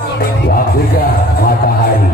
Waktunya matahari.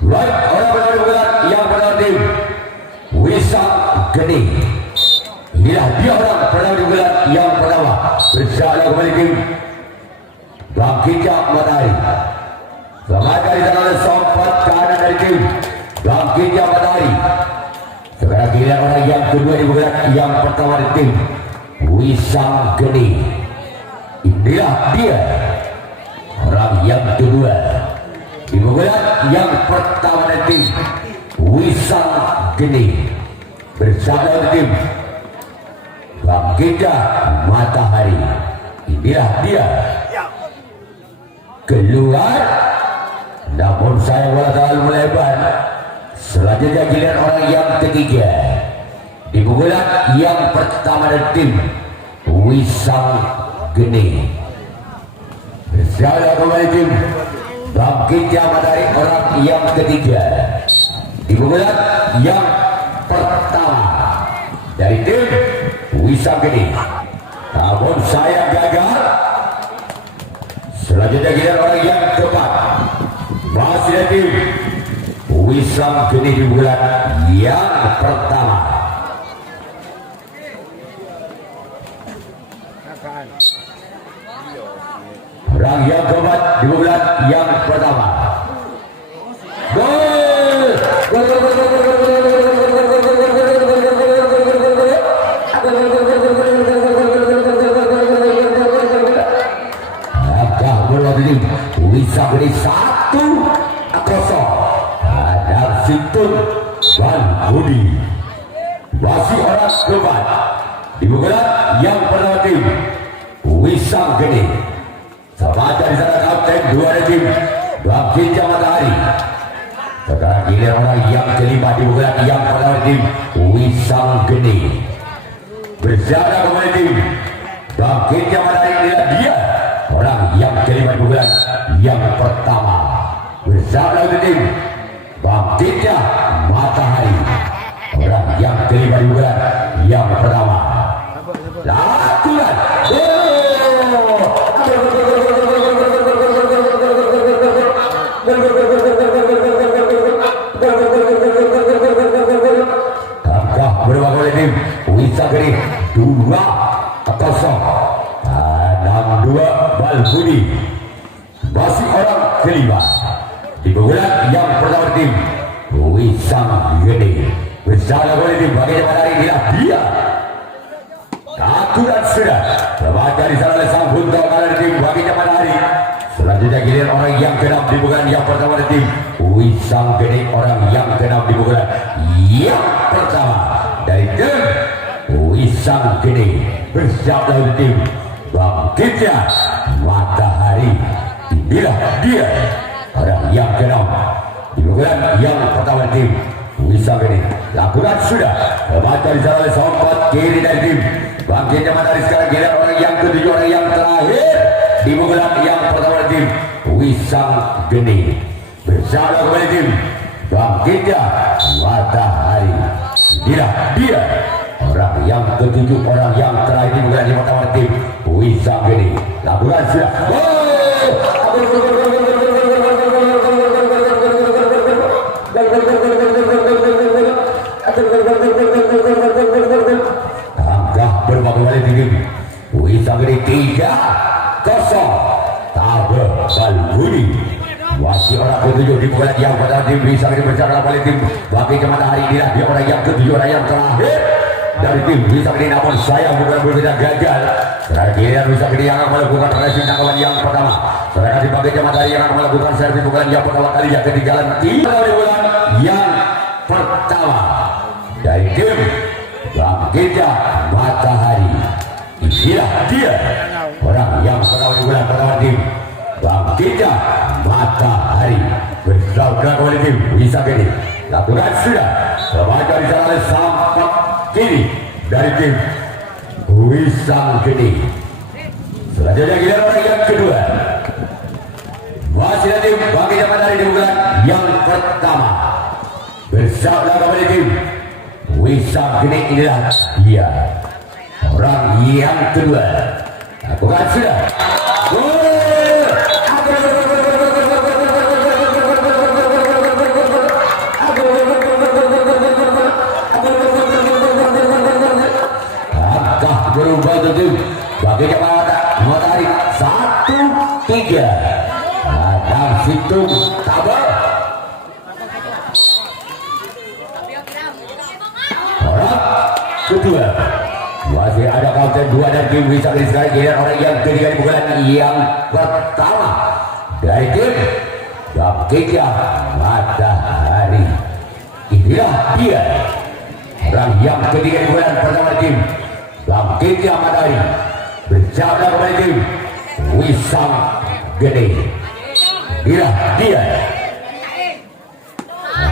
Right, orang benar-benar yang berarti Wisa Geni. Inilah dia orang benar-benar yang pertama. Bersama kembali tim Bangkitnya Matahari. Selamat dari sana sompat kanan dari tim Bangkitnya Matahari. Sekarang giliran orang yang kedua dibuat yang pertama dari tim Wisa Geni. Inilah dia orang yang kedua. Dibuat yang pertama dari tim Wisang Geni bersama tim Bangkitnya Matahari. Inilah dia keluar, namun saya bola terlalu melebar. Selanjutnya giliran orang yang ketiga dibuat yang pertama dari tim Wisang Geni bersama kembali tim Bangkitnya Matahari. Orang yang ketiga dibuat yang pertama dari tim Wisang Geni, namun saya gagal. Selanjutnya kita orang yang keempat masih dari tim Wisang Geni dibuat yang pertama. Orang yang keempat di bulan yang pertama. Gol! Gol! Agak bola di Wisang Geni 1-0. Ada Situn Van Budi. Masih orang keempat di bulan yang pertama tim Wisang Geni. Sama dari sana kapten dua tim Bangkitnya Matahari. Sekarang giliran orang yang kelima di bulan yang pertama tim Wisang Geni bersama kembali tim Bangkitnya Matahari. Inilah dia orang yang kelima di bulan yang pertama bersama tim Bangkitnya Matahari. Orang yang kelima di bulan yang pertama lakukan Angka berubah oleh tim Wisang Geni 2-0. 62 Balbudi masih orang kelima di bulan yang pertama tim Wisang Geni bersama oleh tim Bangkitnya Matahari. Inilah dia aturan sudah terbaca di sana oleh sang buntal kanan tim Bangkitnya Matahari. Selanjutnya giliran orang yang keenam di bulan yang pertama dari tim Wisang Geni. Orang yang keenam di bulan yang pertama dari tim Wisang Geni bersama dengan tim Bangkitnya Matahari. Inilah dia orang yang keenam di bulan yang pertama dari tim Wisang Geni. Lakukan sudah terbaca di sana oleh sompat kiri dari tim Bangkitnya Matahari. Sekarang giliran orang yang ketujuh, orang yang terakhir di bulan yang pertama tim Wisang Geni bersama kembali tim Bangkitnya Matahari. Inilah dia orang yang ketujuh, orang yang terakhir di bulan yang pertama tim Wisang Geni. Lakukan sudah. Angka berubah kembali tim Wisang Geni 3-0. Tabe Balbudi masih orang ketujuh di bulan yang pertama tim Wisang Geni bersama kembali tim Bangkitnya Matahari. Inilah dia orang yang ketujuh, orang yang terakhir dari tim bisa gede, namun sayang bukan berbeda gagal. Terakhir bisa gede yang akan melakukan racing tangkapan yang pertama. Sedangkan sebagai jamaah dari yang akan melakukan servis bukan yang pertama kali, yang ketinggalan tiga bulan yang pertama dari tim Bangkitnya Matahari. Inilah dia orang yang pertama di bulan pertama tim Bangkitnya Matahari bersaudara oleh tim bisa gede. Lakukan sudah remaja di sana sampai kini dari tim Wisang Gede. Selanjutnya giliran orang yang kedua masih ada tim Bangkitnya Matahari di bulan yang pertama bersaudara kembali tim Wisang Gede. Inilah dia orang yang kedua. Lakukan sudah berubah tutup Bangkitnya Matahari 1-3. Adam Situng tabel orang kedua. Masih ada kapten 2 dan tim Wisang Gede. Sekarang giliran orang yang ketiga di bulan yang pertama dari tim Bangkitnya Matahari. Inilah dia orang yang ketiga di bulan pertama tim Bangkitnya Matahari berjalan kepada tim Wisang Gede. Inilah dia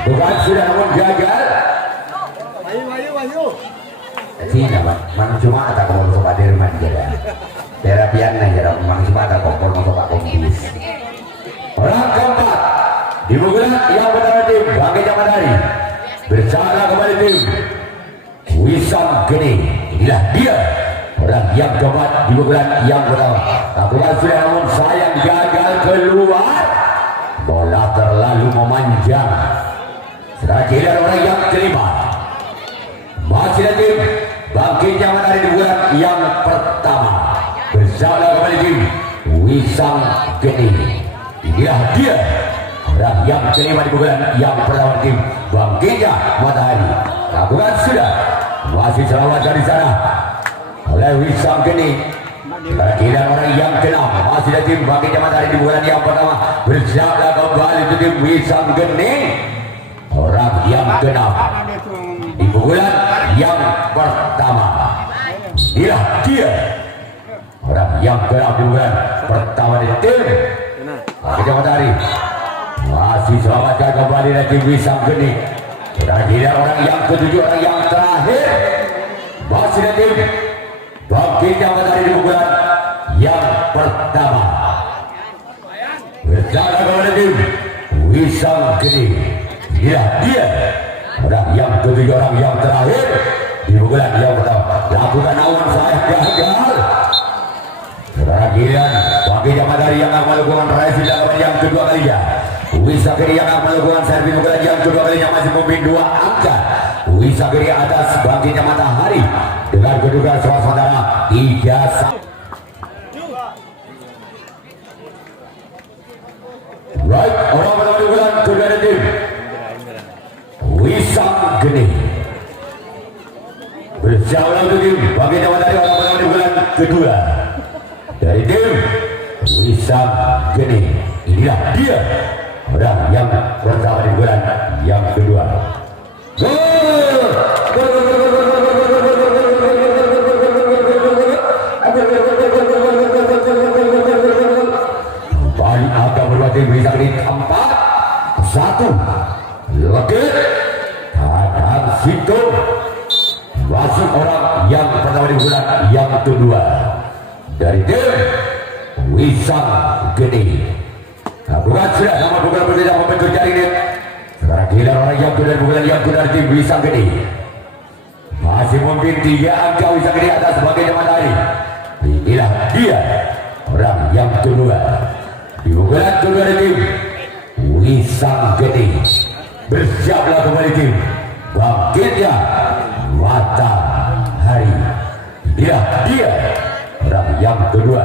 bukan sudah namun gagal. Sini man cuma ada kalau masuk hadir manjara terapian aja man cuma ada kompor masuk pak kompis. Orang keempat di bulan yang pertama tim Bangkitnya Matahari berjalan kepada tim Wisang Gede. Inilah dia orang yang keempat di bulan yang pertama. Lakukan sudah namun sayang gagal keluar. Bola terlalu memanjang. Terakhir orang yang kelima masih ada tim Bangkitnya Matahari di bulan yang pertama bersaudara kembali tim Wisang Gede. Inilah dia orang yang kelima di bulan yang pertama tim Bangkitnya Matahari. Lakukan sudah masih selamat dari sana oleh Wisang Gede. Terakhir orang yang keenam masih ada tim Bangkitnya Matahari di bulan yang pertama bersaudara kembali ke tim Wisang Gede. Orang yang keenam di bulan yang pertama. Inilah dia orang yang keenam di bulan pertama di tim Bangkitnya Matahari. Masih selamatkan kembali dari tim Wisang Gede. Terakhir orang yang ketujuh, orang yang terakhir masih ada tim Bangkitnya Matahari di bulan yang pertama berjalan kepada tim Wisang Gede. Inilah dia orang yang ketujuh, orang yang terakhir di bulan yang pertama. Lakukan awan saya gagal. Terakhir Bangkitnya Matahari yang akan melakukan racing yang kedua kalinya. Wisang Gede yang akan melakukan servis bulan yang kedua kalinya, masih memimpin 2 angka. Wisang Gede atas Bangkitnya Matahari dengan kedudukan saudara 3-1. Right, orang pertama di bulan kedua dari tim Wisang Gede berjauh untuk tim Bangkitnya Matahari. Orang pertama di bulan kedua dari tim Wisang Gede. Inilah dia orang yang pertama di bulan yang kedua. Kembali akan berlatih Wisang Gede 4-1. Lagi Adam Situng masuk orang yang pertama di bulan yang kedua dari tim Wisang Gede. Bukan sudah sama bukan berbeda membentuk jaringan. Terakhir orang yang kedua bukan yang kedua tim Wisang Gede. Masih memimpin 3 angka Wisang Gede atas Bangkitnya Matahari. Inilah dia orang yang kedua di bulan kedua tim Wisang Gede. Bersiaplah kembali tim Bangkitnya Matahari. Inilah dia orang yang kedua.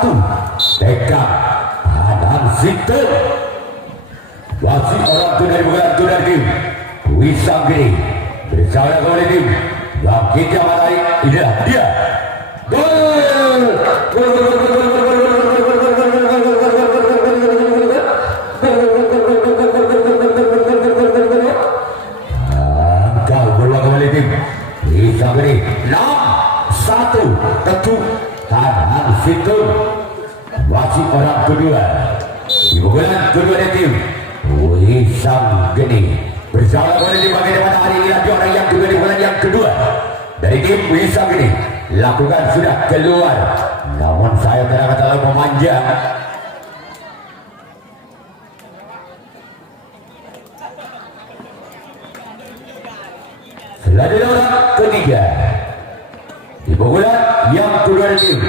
satu tekan Anang Sinten masih orang tu dari bukan tu dari tim Wisam Giri bersama kembali tim Bangkitnya Matahari. Inilah dia gol. Angka berulang kembali tim Wisam Giri 6-1 tentu Anang Sinten masih orang kedua di pukulan kedua dari tim Wisam Geni bersama kembali di bagian Matahari. Inilah dia orang yang kedua di pukulan yang kedua dari tim Wisam Geni. Lakukan sudah keluar, namun saya tidak terlalu memanjang. Selanjutnya orang ketiga di pukulan yang kedua dari tim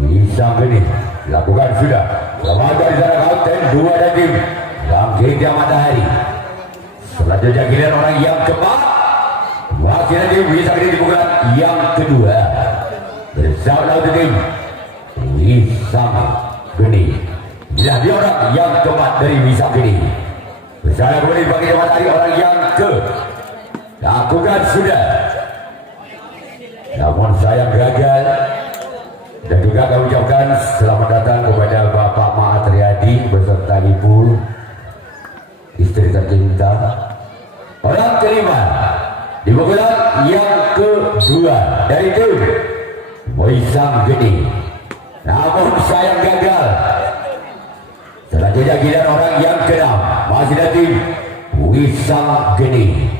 Wisam Geni. Lakukan sudah remaja di sana kapten dua dari tim Bangkitnya Matahari. Selanjutnya giliran orang yang keempat wakil dari tim Wisam Geni di pukulan yang kedua bersama tim Wisam Geni. Inilah dia orang yang keempat dari Wisam Geni bersama kembali Bangkitnya Matahari orang yang ke. Lakukan sudah, namun saya gagal. Dan juga kami ucapkan selamat datang kepada Bapak Maat Riyadi beserta Ibu istri tercinta. Orang kelima di pukulan yang kedua dari tim Wisam Geni, namun saya gagal. Selanjutnya giliran orang yang keenam masih dari tim Wisam Geni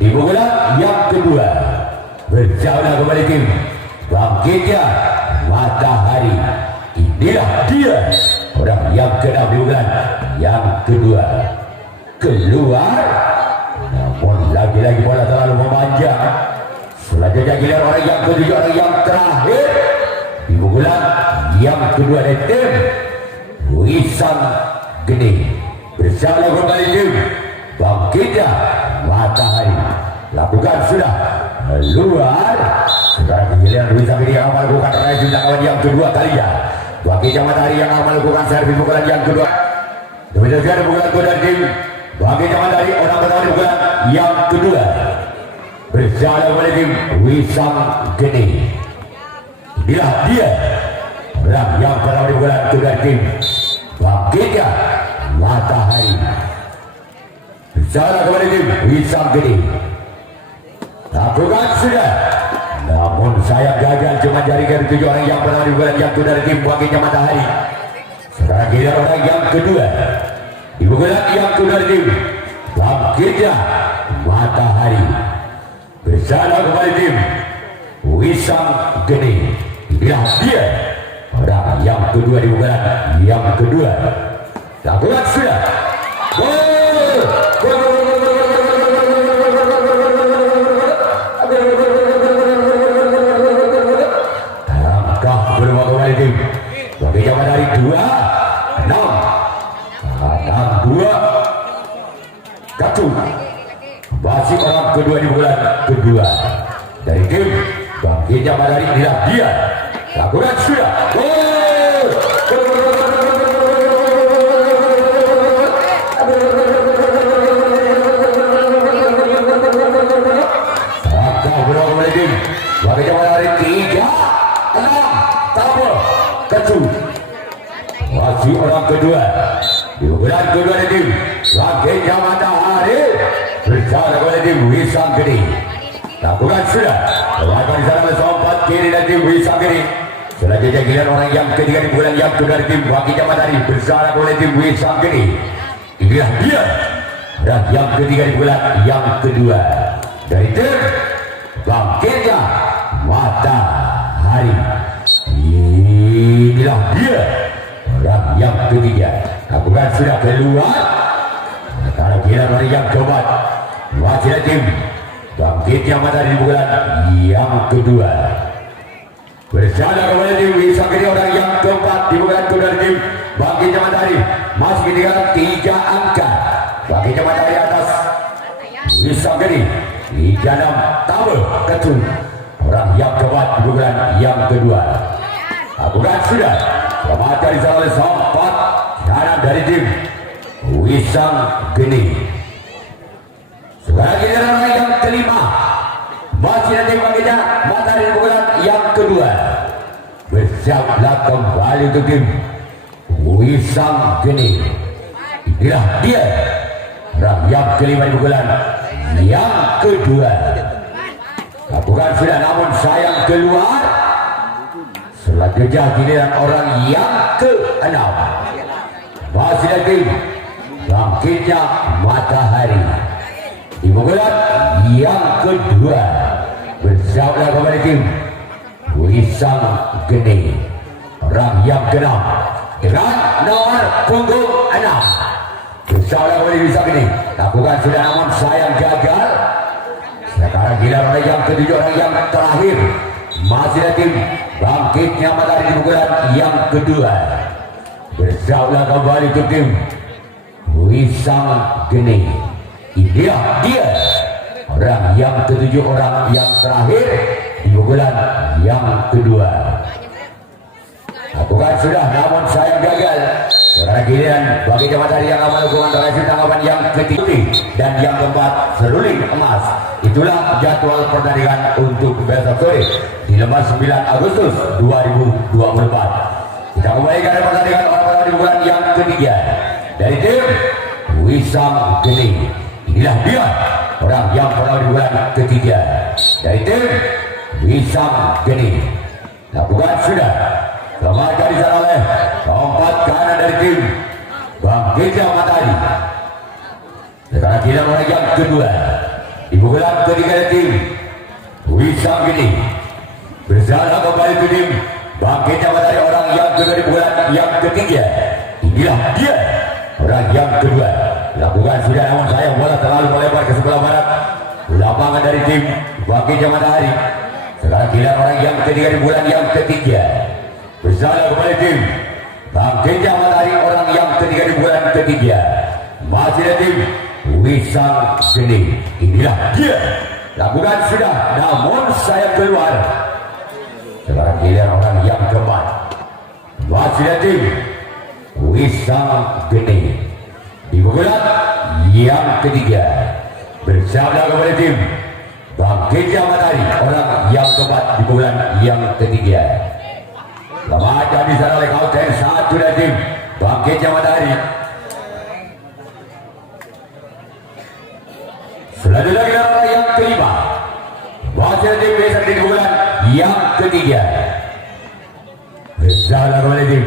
di pukulan yang kedua berjauh kembali tim Bangkitnya Matahari. Inilah dia orang yang keenam di bulan yang kedua keluar, namun lagi-lagi bola terlalu memanjang. Selanjutnya giliran orang yang ketujuh, orang yang terakhir di bulan yang kedua dari tim Wisam Geni bersama kembali tim Bangkitnya Matahari. Lakukan sudah keluar. Sekarang giliran Wisam Geni yang melakukan raju kawan yang kedua kalinya. Bangkitnya Matahari yang melakukan servis pukulan yang kedua. Demikian juga pukulan kedua tim Bangkitnya Matahari orang pertama di pukulan yang kedua bersama kembali tim Wisam Geni. Inilah dia orang yang pertama di pukulan kedua tim Bangkitnya Matahari bersama kembali tim Wisam Geni. Lakukan sudah, namun saya gagal cuma jaringan tujuh orang yang pertama di bulan yang kedua dari tim Bangkitnya Matahari. Sekarang giliran orang yang kedua di bulan yang kedua dari tim Bangkitnya Matahari bersama kembali tim Wisam Geni. Inilah dia orang yang kedua di bulan yang kedua. Lakukan sudah gol. Bangkitnya Matahari 2-6 Anang 2 Katu masih orang kedua di bulan kedua dari tim Bangkitnya Matahari. Inilah dia. Lakukan sudah gol. Angka berapa kembali tim Bangkitnya Matahari 3-6 tabel Katu masih orang kedua di bulan kedua dari tim Bangkitnya Matahari bersama kembali tim Wisam Geni. Lakukan sudah lakukan di sana bersama kiri dari tim Wisam Geni. Selanjutnya giliran orang yang ketiga di bulan yang kedua dari tim Bangkitnya Matahari bersama kembali tim Wisam Geni. Inilah dia dan yang ketiga di bulan yang kedua dari tim Bangkitnya Matahari. Inilah dia orang yang ketiga. Lakukan sudah keluar. Karena giliran orang yang keempat masih ada tim Bangkitnya Matahari di bulan yang kedua bersama kembali tim Wisam Geni. Orang yang keempat di bulan kedua tim Bangkitnya Matahari masih ketinggalan 3 angka. Bangkitnya Matahari atas Wisam Geni 36 tabel Katu orang yang keempat di pukulan yang kedua. Bukan sudah selamat dari oleh sempat kanan dari tim Wisang Geni. Sekarang giliran orang yang kelima, masih nanti baginya matahari di pukulan yang kedua. Bersiaplah kembali untuk tim Wisang Geni. Inilah dia orang yang kelima di pukulan yang kedua. Bukan sudah, namun sayang keluar. Selanjutnya giliran orang yang keenam, masih lagi bangkitnya matahari di pukulan yang kedua. Bersiaplah kembali tim Wisang Geni, orang yang keenam dengan nomor punggung 6. Bersiaplah kembali Wisang Geni. Lakukan sudah, namun sayang gagal. Sekarang giliran orang yang ketujuh, orang yang terakhir, masih ada tim bangkitnya matahari di pukulan yang kedua. Bersiaplah kembali untuk tim Wisang Geni. Ini dia orang yang ketujuh, orang yang terakhir di pukulan yang kedua. Bukan sudah, namun sayang gagal. Sekarang giliran bagi matahari yang akan melakukan review tanggapan yang ketiga dan yang keempat seruling emas. Itulah jadwal pertandingan untuk besok sore di Lembah 9 Agustus 2024. Kita kembali ke pertandingan orang-orang di bulan yang ketiga dari tim Wisang Geni. Inilah dia orang yang pernah di bulan ketiga dari tim Wisang Geni. Lakukan sudah selamat dari sana oleh keempat kanan dari tim Bangkitnya Matahari. Sekarang kita mulai yang kedua di pukulan ketiga dari tim Wisang Geni. Berjalan kembali ke tim Bangkitnya Matahari, orang yang kedua di pukulan yang ketiga. Inilah dia orang yang kedua. Lakukan sudah, namun sayang bola terlalu melebar ke sebelah barat lapangan dari tim Bangkitnya Matahari. Sekarang kita orang yang ketiga di bulan yang ketiga. Berjalan kembali tim Bangkitnya Matahari, orang yang ketiga di bulan ketiga. Masih ada tim Wisang Geni. Inilah dia. Lakukan sudah, namun saya keluar. Sekarang giliran orang yang keempat. Masih ada tim Wisang Geni di pukulan yang ketiga. Bersama kembali tim Bangkitnya Matahari, orang yang keempat di pukulan yang ketiga. Selamat jadi sana oleh kauten satu dari tim Bangkitnya Matahari. Selanjutnya kita yang kelima, masih tim Wisang di pukulan yang ketiga. Bersama kembali tim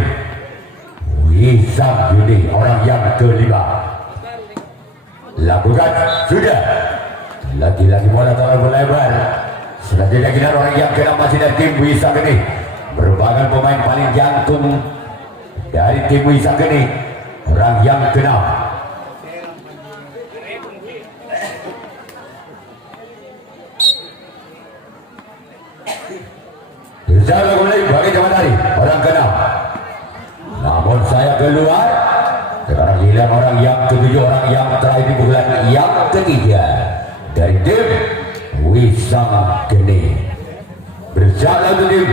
Wisang Geni, orang yang kelima. Lakukan sudah. Lagi-lagi bola terlalu melebar. Selanjutnya kita orang yang keenam, masih dari tim Wisang Geni. Merupakan pemain paling jantung dari tim Wisang Geni, orang yang keenam. Berjalan kembali bagi Matahari, orang keenam. Namun saya keluar. Sekarang giliran orang yang ketujuh, orang yang terakhir di pukulan yang ketiga dari tim Wisang Geni. Berjalan ke tim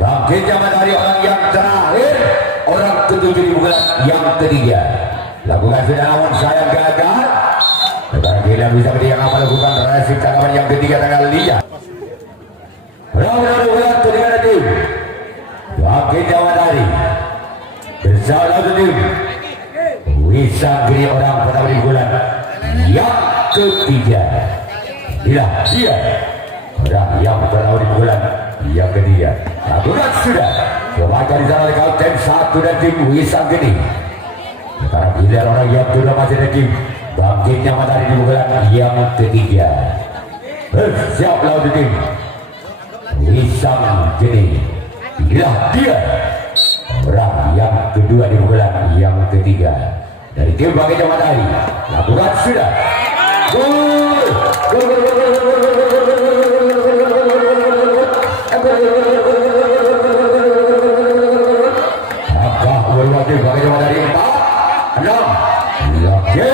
Bangkitnya Matahari, orang yang terakhir, orang ketujuh di pukulan yang ketiga. Lakukan sudah, namun saya gagal. Sekarang giliran Wisang Geni yang akan melakukan resip tanggapan yang ketiga, tanggal lihat. Orang-orang pukulan ketiga dari tim Bangkitnya Matahari. Berjalan ke tim Wisang Geni, orang pertama di bulan yang ketiga. Inilah dia orang yang pertama di bulan yang ketiga. Lakukan sudah selamat dari sana oleh kauten satu dan tim Wisang Geni. Sekarang giliran orang yang kedua, masih ada tim Bangkitnya Matahari di bulan yang ketiga. Bersiaplah untuk tim Wisang Geni. Inilah dia orang yang kedua di bulan yang ketiga dari tim Bangkitnya Matahari. Lakukan sudah. Gol! Apakah berwakil Bangkitnya Matahari 4, 6, lagi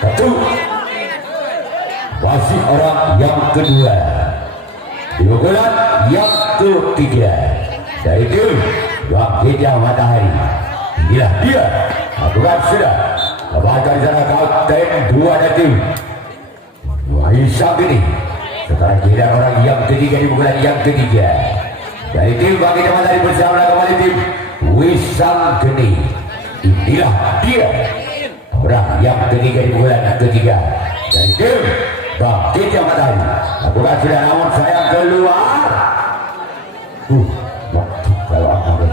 1. Masih orang yang kedua di pukulan yang ketiga dari tim Bangkitnya Matahari. Inilah dia lakukan sudah bahkan di sana kapten dua dari tim Waisak ini. Sekarang giliran orang yang ketiga di pukulan yang ketiga dari tim Bangkitnya Matahari bersama kembali tim Wisang Geni. Inilah dia orang yang ketiga di bulan ketiga dari tim Bangkitnya Matahari. Lakukan sudah namun sayang keluar. Kalau apa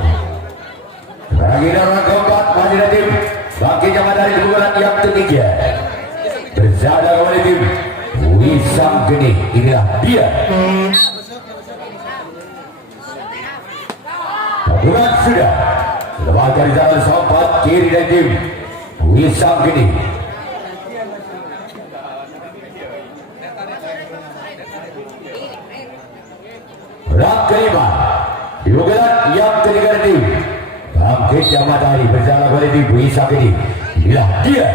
sekarang ini orang keempat masih dari tim Bangkitnya Matahari di bulan yang ketiga bersama kembali tim Wisang Geni. Inilah dia lakukan sudah dari jalan sempat kiri dari tim Wisang Geni. Rang kelima di pukulan yang ketiga dari tim Bangkitnya Matahari berjalan oleh tim Wisang Geni. Inilah dia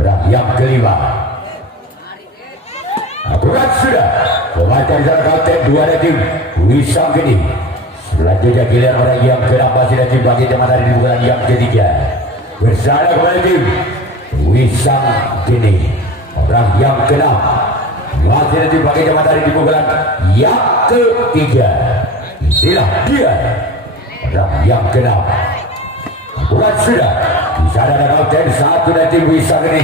rang yang kelima. Lakukan sudah dari jalan kapten dua dari tim Wisang Geni. Selanjutnya giliran orang yang keenam masih dari tim Bangkitnya Matahari di bulan yang ketiga bersama kembali tim Wisang Geni. Orang yang keenam masih dari tim Bangkitnya Matahari di bulan yang ketiga. Inilah dia orang yang keenam. Bukan sudah di sana ada kapten satu dari tim Wisang Geni.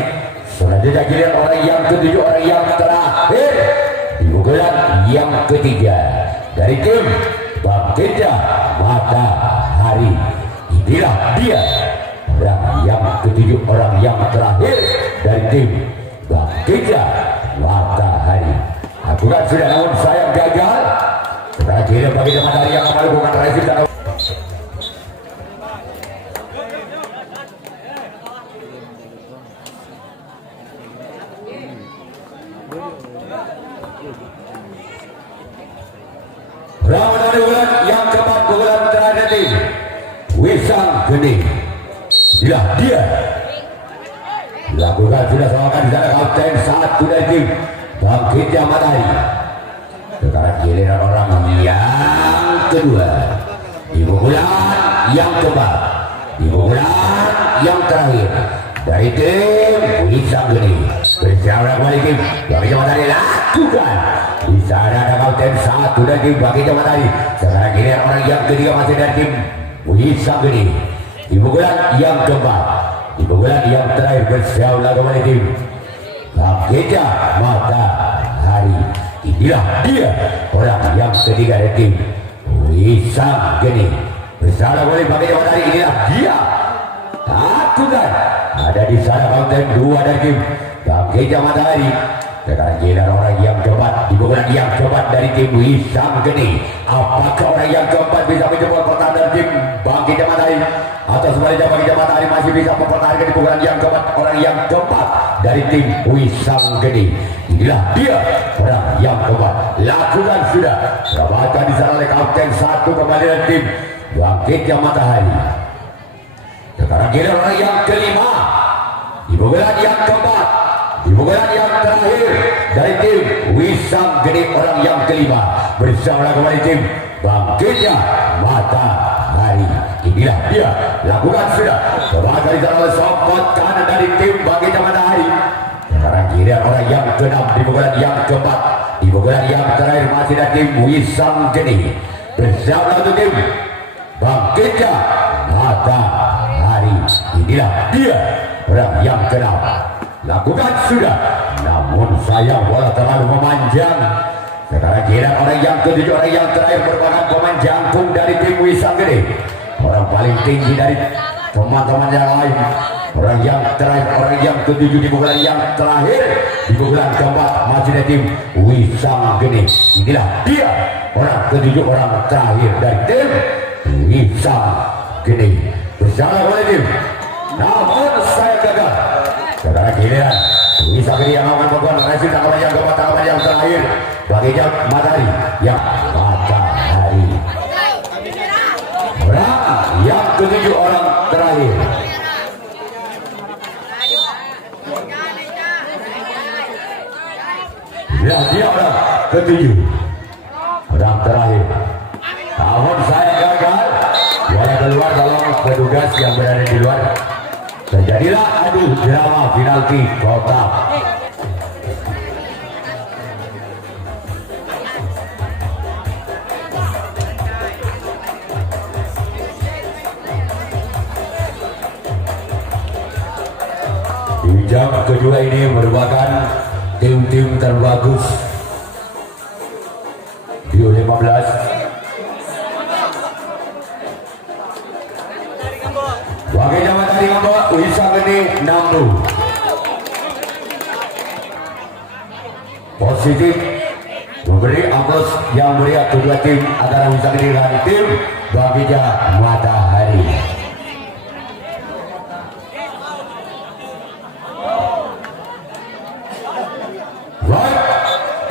Selanjutnya giliran orang yang ketujuh, orang yang terakhir di bulan yang ketiga dari tim Bangkitnya Matahari. Inilah dia orang yang ketujuh, orang yang terakhir dari tim Bangkitnya Matahari. Lakukan sudah namun sayang gagal. Sekarang kira Bangkitnya Matahari yang akan melakukan raisi dan Ramadhan bulan yang keempat bulan terakhir tim Wisang Geni. Inilah dia dilakukan sudah sama di sana kapten satu dari tim Bangkitnya Matahari. Sekarang giliran orang yang kedua di pukulan yang keempat di pukulan yang terakhir dari tim Wisang Geni. Bersama kembali tim Bangkitnya Matahari lakukan. Di sana ada kapten satu dari tim Bangkitnya Matahari. Sekarang ini orang yang ketiga masih dari tim Wisang Geni. Di pukulan yang keempat di pukulan yang terakhir bersama kembali tim Bangkitnya Matahari. Inilah dia orang yang ketiga dari tim Wisang Geni. Bersama kembali Bangkitnya Matahari. Inilah dia lakukan. Ada di sana kapten dua dari tim Bangkitnya Matahari. Sekarang giliran orang yang keempat di pukulan yang keempat dari tim Wisang Geni. Apakah orang yang keempat bisa menjemput pertahanan tim Bangkitnya Matahari atau sebaliknya Bangkitnya Matahari masih bisa mempertahankan di pukulan yang keempat orang yang keempat dari tim Wisang Geni. Inilah dia orang yang keempat. Lakukan sudah dapatkan di sana oleh kapten satu kembali dari tim Bangkitnya Matahari. Sekarang giliran orang yang kelima di pukulan yang keempat di pukulan yang terakhir dari tim Wisang Geni. Orang yang kelima bersama kembali tim Bangkitnya Matahari. Inilah dia lakukan sudah sebagai dari sana sopot kanan dari tim Bangkitnya Matahari. Sekarang giliran orang yang keenam di pukulan yang keempat di pukulan yang terakhir masih dari tim Wisang Geni. Bersama tim Bangkitnya Matahari. Inilah dia orang yang keenam. Lakukan sudah namun sayang bola terlalu memanjang. Sekarang giliran orang yang ketujuh, orang yang terakhir merupakan pemain jangkung dari tim Wisang Geni. Orang paling tinggi dari teman-teman yang lain. Orang yang terakhir, orang yang ketujuh di pukulan yang terakhir di pukulan keempat masih dari tim Wisang Geni. Inilah dia orang ketujuh, orang terakhir dari tim Wisang Geni. Bersama oleh tim namun saya gagal. Sekarang giliran Wisang Geni yang akan melakukan resi tangkapan yang keempat, tangkapan yang terakhir Bangkitnya Matahari yang Matahari. Orang yang ketujuh, orang terakhir. Ya, dia orang ketujuh, petugas yang berada di luar. Terjadilah adu drama penalti kotak. Di jam kedua ini merupakan tim-tim terbagus di U15. Bagi jaman tadi membawa Wisa Geni Namru. Positif memberi aplaus yang meriah kedua tim antara Wisa Geni dan tim Bagija Matahari. Baik,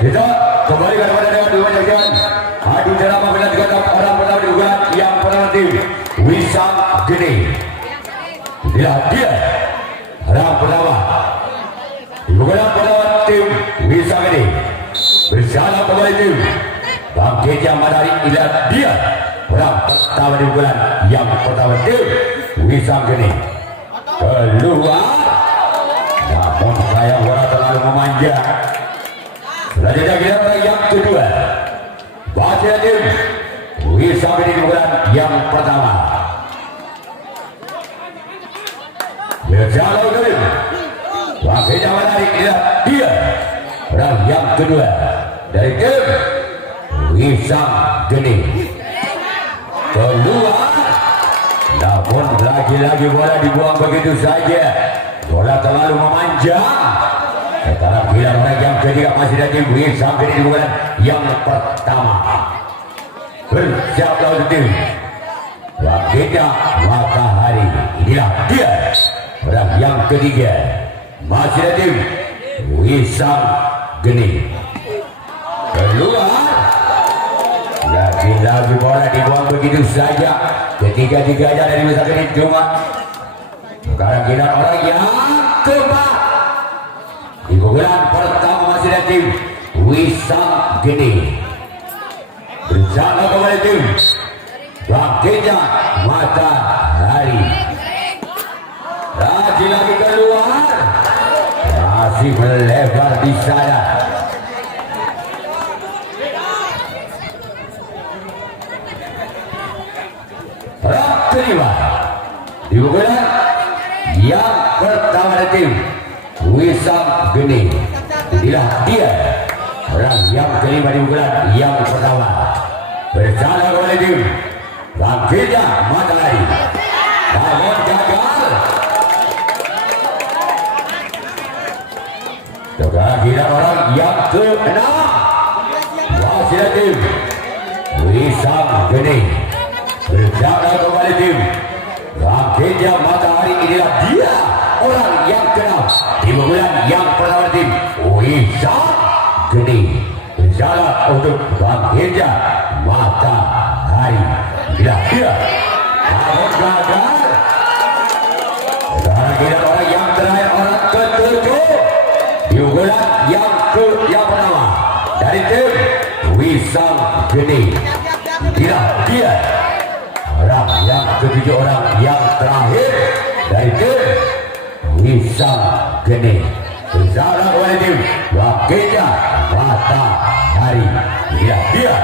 kita kembali kepada dua jajan. Adu drama penalti kotak orang pertama diugat yang pertama tim Wisa Geni. Dia orang pertama dibuka pertama tim Wisa Geni. Bersalah kembali tim Bagija Matahari. Dia orang pertama dibuka yang pertama tim Wisa Geni. Keluar, namun sayang bola terlalu memanja. Selanjutnya kita yang kedua, baca tim Wisa Geni dibuka yang pertama. Berjalan ke tim Bagija Matahari. Dia orang yang kedua dari tim Wisa Geni. Keluar, namun lagi-lagi bola dibuang begitu saja. Bola terlalu memanjang. Sekarang giliran orang yang ketiga masih dari tim Wisa Geni dibuka yang pertama. Bersiap lawan tim Bagija Matahari. Inilah dia orang yang ketiga masih dari tim Wisa Geni. Keluar, lagi-lagi bola dibuang begitu saja. Ketiga-tiganya dari Wisa Geni. Cuma sekarang giliran orang yang keempat. Di pukulan pertama masih dari tim Wisa Geni. Bersama kembali tim Bagija Matahari. Lagi-lagi keluar, masih melebar di sana. Orang kelima di pukulan yang pertama dari tim Wisa Geni. Inilah dia orang yang kelima di pukulan yang pertama. Bersalah kembali tim Bagija Matahari. Namun gagal. Sekarang kita orang yang ke-6 masih tim Wisa Geni. Berjalan kembali tim Bagija Matahari. Inilah dia orang yang ke-6 di pukulan yang pertama tim Wisa Geni. Berjalan untuk Bagija Matahari. Inilah dia. Namun gagal. Sekarang kita orang yang terakhir, orang ke-7 di pukulan yang pertama dari tim Wisa Geni. Inilah dia orang yang ke-7, orang yang terakhir dari tim Wisa Geni. Bersalah oleh tim Bagija Matahari. Inilah dia.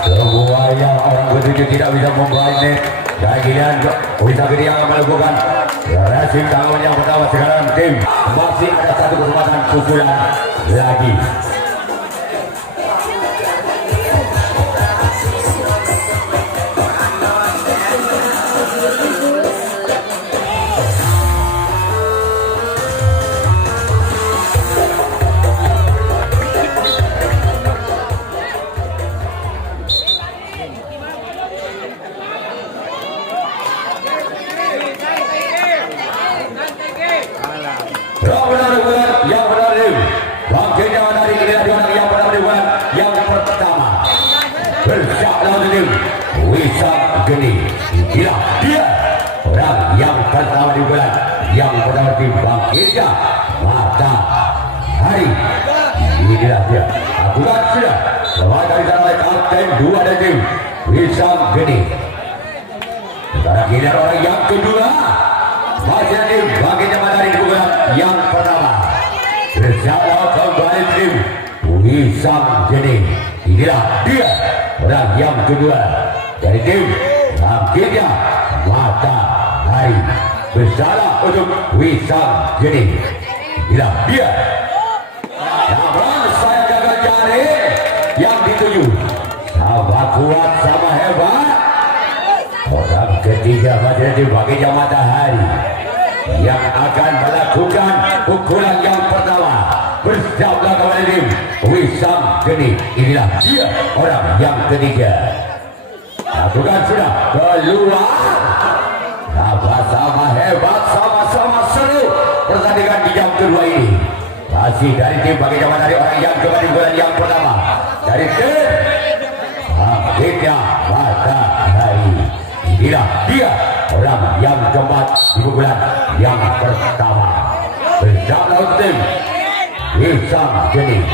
Semuanya orang ke-7 tidak bisa membaik net. Dan giliran Wisa Geni yang melakukan racing tangan yang pertama. Sekarang tim masih ada satu kesempatan pukulan lagi. Wisa Geni. Inilah dia orang yang pertama di bulan yang pertama tim Bagija Matahari. Inilah dia. Aturan sudah. Selamat dari sana kapten 2 dari tim Wisam Geni. Sekarang giliran orang yang kedua. Masih ada tim bagi zaman dari bulan yang pertama. Bersama kembali tim Wisam Geni. Inilah dia orang yang kedua dari tim Bangkitnya Matahari. Bersalah untuk Wisam Geni. Inilah dia. Namun saya jaga jari yang dituju. Sama kuat, sama hebat. Orang ketiga masih Bangkitnya Matahari yang akan melakukan pukulan yang pertama. Bersabda kepada tim Wisam Geni. Inilah dia orang yang ketiga. Lakukan sudah keluar. Sama-sama hebat, sama-sama seru pertandingan di jam kedua ini. Masih dari tim Bangkitnya Matahari orang yang kembali bulan yang pertama. Dari tim Bangkitnya Matahari. Inilah dia orang yang keempat di bulan yang pertama. Bersama tim Wisam Geni.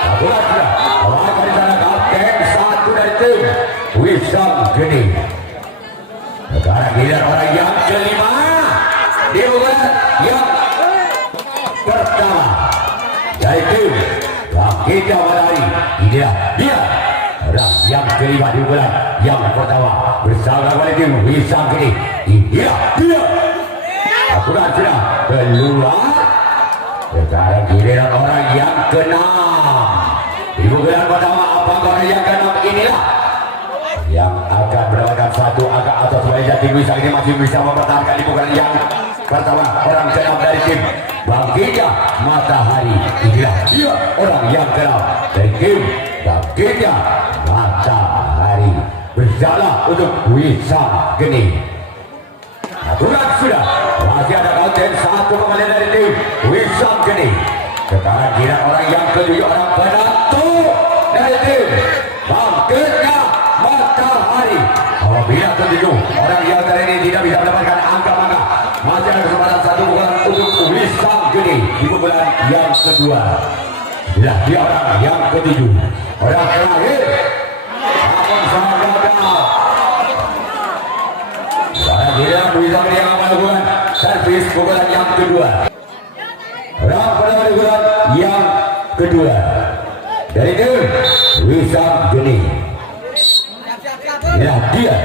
Lakukan sudah. Lawan dari sana kapten satu dari tim Wisam Geni. Sekarang giliran orang yang kelima di bulan yang pertama dari tim Bangkitnya Matahari. Inilah dia orang yang kelima di bulan yang pertama. Bersama dengan tim Wisam Geni. Inilah dia. Lakukan sudah keluar. Sekarang giliran orang yang keenam di bulan pertama. Apakah orang yang keenam inilah yang akan mendapatkan satu angka atas meja? Tim Wisam ini masih bisa mempertahankan di bulan yang pertama. Orang keenam dari tim Bangkitnya Matahari. Inilah dia orang yang keenam dari tim Bangkitnya Matahari. Bersalah untuk Wisam Geni. Aturan sudah. Masih ada kapten satu kembali dari tim Wisam Geni. Sekarang giliran orang yang ketujuh, orang penentu dari tim Bangkitnya Matahari. Apabila ketujuh orang yang kali ini tidak bisa mendapatkan angka, maka masih ada kesempatan satu pukulan untuk Wisam Geni di pukulan yang kedua. Inilah dia orang yang ketujuh, orang terakhir. Namun sangat gagal. Sekarang giliran Wisam Geni yang melakukan servis pukulan yang kedua. Orang pada pukulan yang kedua dari tim Wisam Geni. Inilah dia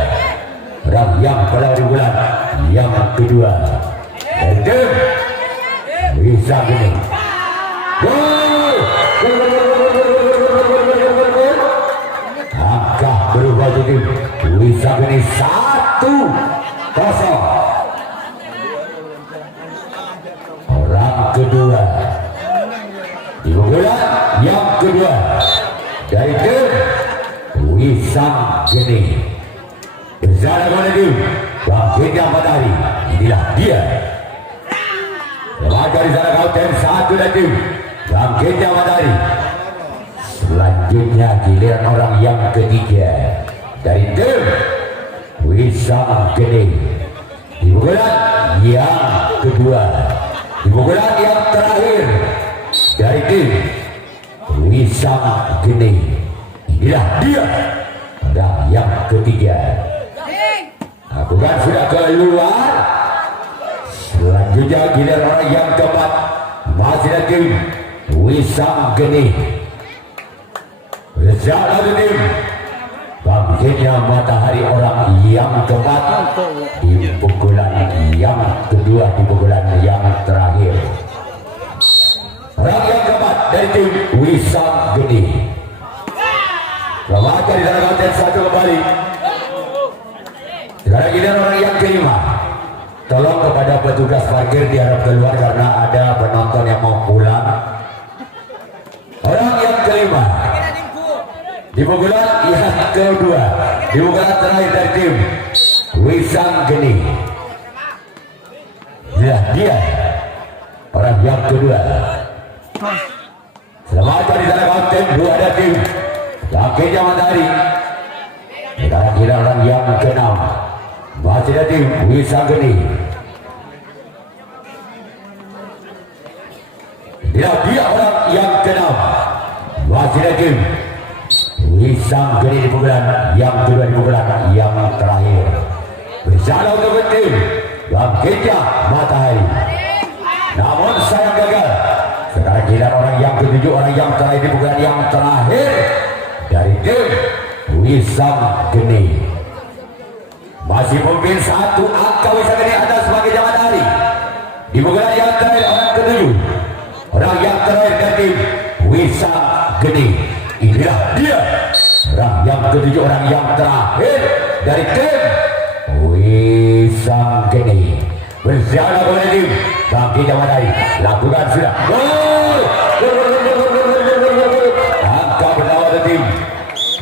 orang yang pada bulan yang kedua dari tim Wisam Geni. Angka berubah jadi Wisam Geni 1-0. Orang kedua di bulan yang kedua dari tim Wisam Geni. Bersama dengan tim Bangkitnya Matahari. Inilah dia. Lepas dari sana kapten satu dari tim Bangkitnya Matahari. Selanjutnya giliran orang yang ketiga dari tim Wisam Geni. Di bulan yang kedua, di bulan yang terakhir dari tim Wisam Geni. Inilah dia orang yang ketiga. Lakukan sudah keluar. Selanjutnya giliran orang yang keempat. Masih ada tim Wisam Geni. Bersama tim Bangkitnya Matahari orang yang keempat di pukulan yang kedua, di pukulan yang terakhir. Orang yang keempat dari tim Wisam Geni. Selamat dari dalam kapten satu kembali. Sekarang giliran orang yang kelima. Tolong kepada petugas parkir diharap keluar karena ada penonton yang mau pulang. Orang yang kelima di pukulan yang kedua, di pukulan terakhir dari tim Wisam Geni. Dia orang yang kedua. Selamat dari dalam kapten dua ada tim Bangkitnya Matahari. Sekarang giliran orang yang keenam. Masih ada tim Wisam Geni. Dia orang yang keenam. Masih ada tim Wisang Geni di pukulan yang kedua, di pukulan yang terakhir. Berjalan untuk tim bangkitnya matahari, namun sayang gagal. Sekarang giliran orang yang ketujuh, orang yang terakhir di pukulan yang terakhir dari tim Wisang Geni. Masih mungkin satu angka Wisang Geni atas bangkitnya matahari di pukulan yang terakhir, orang ketujuh, orang yang terakhir dari tim Wisang Geni. Inilah dia orang yang ketujuh, orang yang terakhir dari tim Wisang Geni. Berjalan kepada tim bangkitnya matahari, lakukan sudah gol. Angka pertama dari tim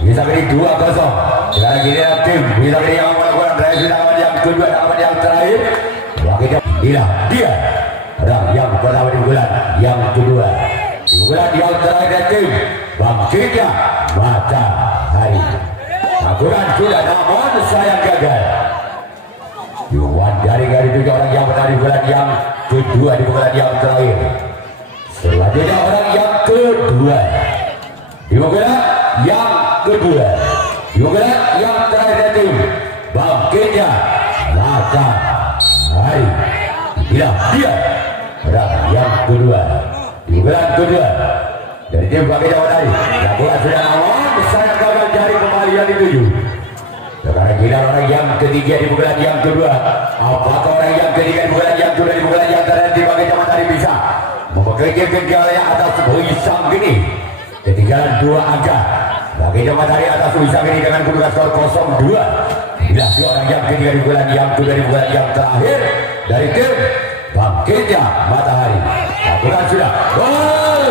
Wisang Geni 2-0. Sekarang giliran tim Wisang Geni yang melakukan reaksi tangan yang kedua, tangan yang terakhir. Bangkitnya, inilah dia orang yang pertama di bulan yang kedua, di bulan yang terakhir dari tim bangkitnya matahari. Lakukan sudah, namun sayang gagal. Yuan dari garis juga orang yang berada di bulan yang kedua, di bulan yang terakhir. Selanjutnya orang yang kedua di bulan yang kedua, di bulan yang terakhir dari tim bangkitnya matahari. Inilah dia orang yang kedua di bulan kedua dari tim bangkitnya matahari. Lakukan sudah, namun sayang gagal dari kembali yang dituju. Sekarang giliran orang yang ketiga di bulan yang kedua. Apakah orang yang ketiga di bulan yang kedua, di bulan yang terakhir di bangkitnya matahari bisa mempekerjakan ketinggalan atas Wisang Geni? Ketinggalan 2 angka. Bangkitnya matahari atas Wisang Geni dengan kedudukan skor 0-2. Inilah dia orang yang ketiga di bulan yang kedua, di bulan yang terakhir dari tim bangkitnya matahari. Lakukan sudah gol.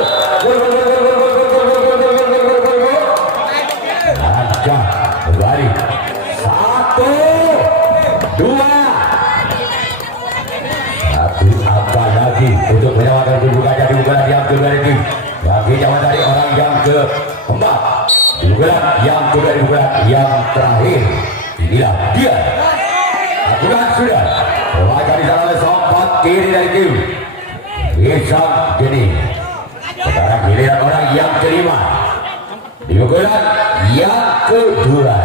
Angka kembali 1, 2. Satu angka lagi untuk menyamakan kedudukannya di bulan yang kedua ini. Bangkitnya matahari orang yang keempat di bulan yang kedua, di bulan yang terakhir. Inilah dia. Lakukan sudah. Membaca di sana oleh sompat kiri dari tim Wisang Geni. Sekarang giliran orang yang kelima di bulan yang kedua,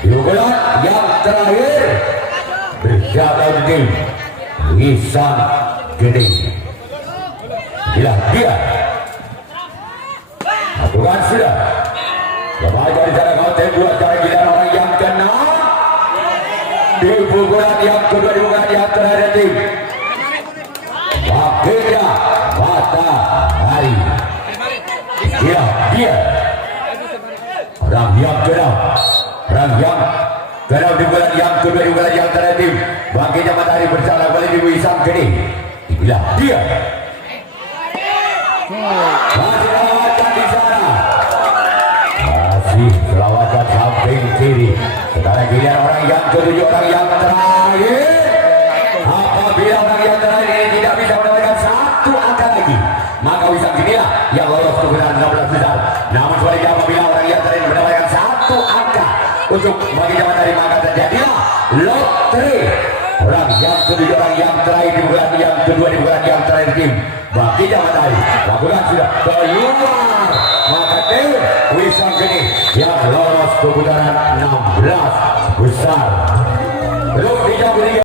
di bulan yang terakhir. Berjaga di tim Wisang Geni. Inilah dia. Lakukan sudah. Membaca di sana kau tembak cara giliran orang yang keenam di pukulan yang kedua, di pukulan yang terakhir tim bangkitnya matahari. Dia orang yang keenam, orang yang keenam di bulan yang kedua, di bulan yang terakhir tim bangkitnya matahari. Berjalan kembali di Wisang Geni. Inilah dia. Masih lawatan di sana, masih selawatan samping kiri. Sekarang giliran orang yang ketujuh, orang yang terakhir. Apabila orang yang terakhir ini tidak bisa mendapatkan 1 angka lagi, maka Wisang Geni yang lolos ke final 16 besar. Namun sebaliknya apabila orang yang terakhir mendapatkan 1 angka untuk bangkitnya matahari, maka terjadilah lotre. Orang yang ketujuh, orang yang terakhir di bulan yang kedua, di bulan yang terakhir tim bangkitnya matahari. Lakukan sudah keluar, maka tim Wisang Geni yang lolos ke putaran 16 besar. Belum dijawab.